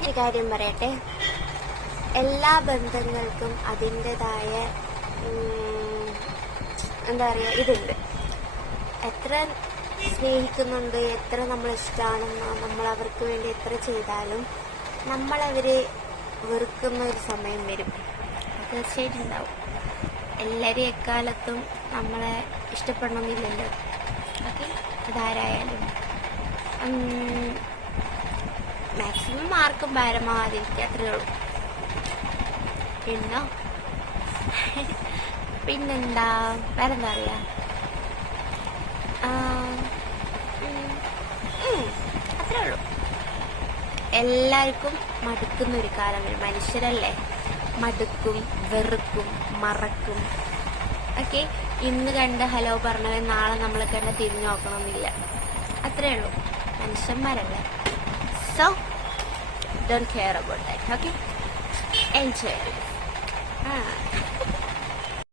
ഒരു കാര്യം പറയട്ടെ, എല്ലാ ബന്ധങ്ങൾക്കും അതിൻ്റെതായ എന്താ പറയുക ഇതുണ്ട്. എത്ര സ്നേഹിക്കുന്നുണ്ട്, എത്ര നമ്മൾ ഇഷ്ടമാണെന്നോ, നമ്മൾ അവർക്ക് വേണ്ടി എത്ര ചെയ്താലും നമ്മളവരെ വെറുക്കുന്ന ഒരു സമയം വരും. തീർച്ചയായിട്ടും ഉണ്ടാവും. എല്ലാവരും എക്കാലത്തും നമ്മളെ ഇഷ്ടപ്പെടണമെന്നില്ലല്ലോ. ഓക്കെ, അതാരായാലും മാക്സിമം ആർക്കും ഭാരമാവാതിരിക്കുക, അത്രയേ ഉള്ളൂ. പിന്നെന്താ വേറെന്താ അറിയാ, അത്രേ ഉള്ളൂ. എല്ലാവർക്കും മടുക്കുന്ന ഒരു കാലം വരും. മനുഷ്യരല്ലേ, മടുക്കും, വെറുക്കും, മറക്കും. ഓക്കെ, ഇന്ന് കണ്ട് ഹലോ പറഞ്ഞവൻ നാളെ നമ്മൾ കണ്ട് തിരിഞ്ഞു നോക്കണമെന്നില്ല. അത്രേ ഉള്ളൂ, മനുഷ്യന്മാരല്ലേ. So don't care about that. Okay, enjoy.